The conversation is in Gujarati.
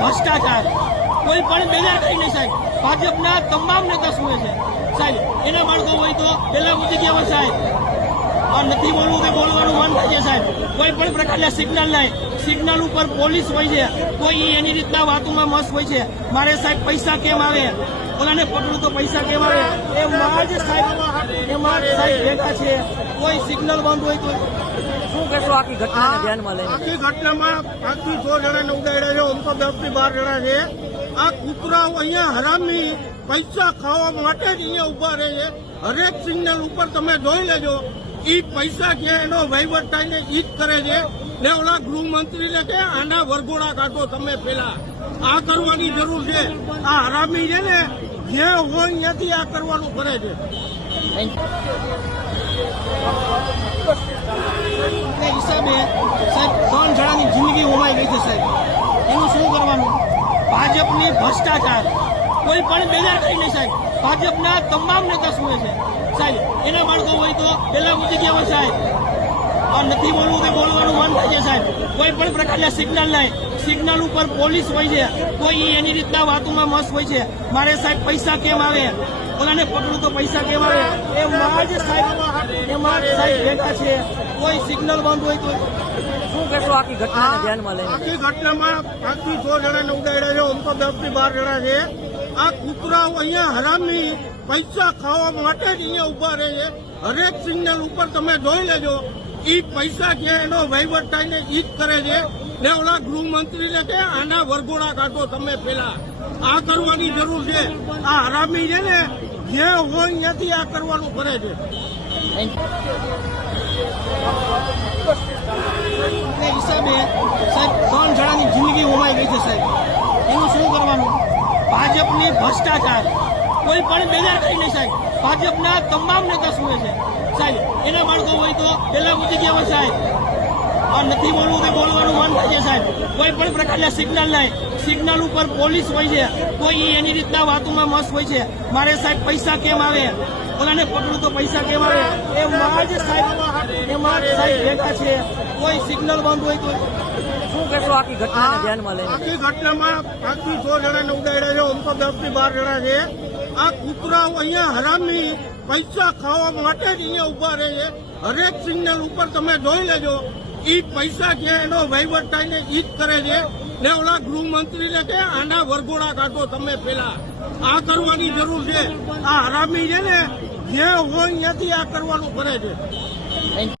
ભ્રષ્ટાચાર કોઈ પણ બેદરકારી નહીં સાહેબ. ભાજપના તમામ નેતા સુવે છે સાહેબ. એના બાળકો હોય તો પેલા ઉઠી ગયા હોય સાહેબ. આ નથી બોલવું કે બોલવાનું મન થાય છે સાહેબ. કોઈ પણ પ્રકારના સિગ્નલ નહીં. સિગ્નલ ઉપર પોલીસ હોય છે, કોઈ એની રીતના વાતોમાં મસ્ત હોય છે. મારે સાહેબ પૈસા કેમ આવે, ઓલાને પકડું તો પૈસા કેમ આવે, એમાં જ સાહેબ ભેગા છે. કોઈ સિગ્નલ બંધ હોય તો શું કહેશો આખી ઘટનાને ધ્યાનમાં લઈને? આખી ઘટનામાં 5 થી 6 જણાને ઉડાડ્યા છે, આમ તો 10 થી 12 જણા છે. આ કૂતરાઓ અહીંયા હરામી પૈસા ખાવા માટે જ અહીંયા ઉભા રહે છે. હરેક સિગ્નલ ઉપર તમે જોઈ લેજો, ઈ પૈસા છે એનો વહીવટ થઈને ઈ જ કરે છે. ને ઓલા ગૃહમંત્રીને કે આના વરઘોડા કાઢો તમે પેલા. આ કરવાની જરૂર છે. આ હરામી છે ને, જે હોય ત્યાંથી આ કરવાનું કરે છે. એ હિસાબે સાહેબ 3 જણાની જિંદગી હોમાઈ ગઈ છે સાહેબ. એનું શું કરવાનું? ભાજપની ભ્રષ્ટાચાર કોઈ પણ બેદરકારી નહીં સાહેબ. ભાજપના તમામ નેતા સુવે છે સાહેબ. એના બાળકો હોય તો પેલા ઉઠી ગયા હોય સાહેબ. આ નથી બોલવું કે બોલવાનું મન થાય છે સાહેબ. કોઈ પણ પ્રકારના સિગ્નલ નહીં. સિગ્નલ ઉપર પોલીસ હોય છે, કોઈ એની રીતના વાતોમાં મસ્ત હોય છે. મારે સાહેબ પૈસા કેમ આવે, ઓલાને પકડું તો પૈસા કેમ આવે, એમાં જ સાહેબ ભેગા છે. કોઈ સિગ્નલ બંધ હોય તો શું કહેશો આખી ઘટનાને ધ્યાનમાં લઈને? આખી ઘટનામાં 5 થી 6 જણાને ઉડાડ્યા છે, આમ તો 10 થી 12 જણા છે. આ કૂતરાઓ અહીંયા હરામી પૈસા ખાવા માટે જ અહીંયા ઉભા રહે છે. હરેક સિગ્નલ ઉપર તમે જોઈ લેજો, ઈ પૈસા છે એનો વહીવટ થઈને ઈ જ કરે છે. ને ઓલા ગૃહમંત્રીને કે આના વરઘોડા કાઢો તમે પેલા. આ કરવાની જરૂર છે. આ હરામી છે ને, જે હોય ત્યાંથી આ કરવાનું કરે છે. એ હિસાબે સાહેબ 3 જણાની જિંદગી હોમાઈ ગઈ છે સાહેબ. એનું શું કરવાનું? ભાજપની ભ્રષ્ટાચાર કોઈ પણ બેદરકારી નહીં સાહેબ. ભાજપના તમામ નેતા સુવે છે સાહેબ. એના બાળકો હોય તો પેલા ઉઠી ગયા હોય સાહેબ. આ નથી બોલવું કે બોલવાનું મન થાય છે સાહેબ. કોઈ પણ પ્રકારના સિગ્નલ નહીં. સિગ્નલ ઉપર પોલીસ હોય છે, કોઈ એની રીતના વાતોમાં મસ્ત હોય છે. મારે સાહેબ પૈસા કેમ આવે, ઓલાને પકડું તો પૈસા કેમ આવે, એમાં જ સાહેબ ભેગા છે. કોઈ સિગ્નલ બંધ હોય તો શું કહેશો આખી ઘટનાને ધ્યાનમાં લઈને? આખી ઘટનામાં 5 થી 6 જણાને ઉડાડ્યા છે, આમ તો 10 થી 12 જણા છે. આ કૂતરાઓ અહીંયા હરામી પૈસા ખાવા માટે જ અહીંયા ઉભા રહે છે. હરેક સિગ્નલ ઉપર તમે જોઈ લેજો, ઈ પૈસા છે એનો વહીવટ થઈને ઈ જ કરે છે. ને ઓલા ગૃહમંત્રીને કે આના વરઘોડા કાઢો તમે પેલા. આ કરવાની જરૂર છે. આ હરામી છે ને, જે હોય ત્યાંથી આ કરવાનું કરે છે.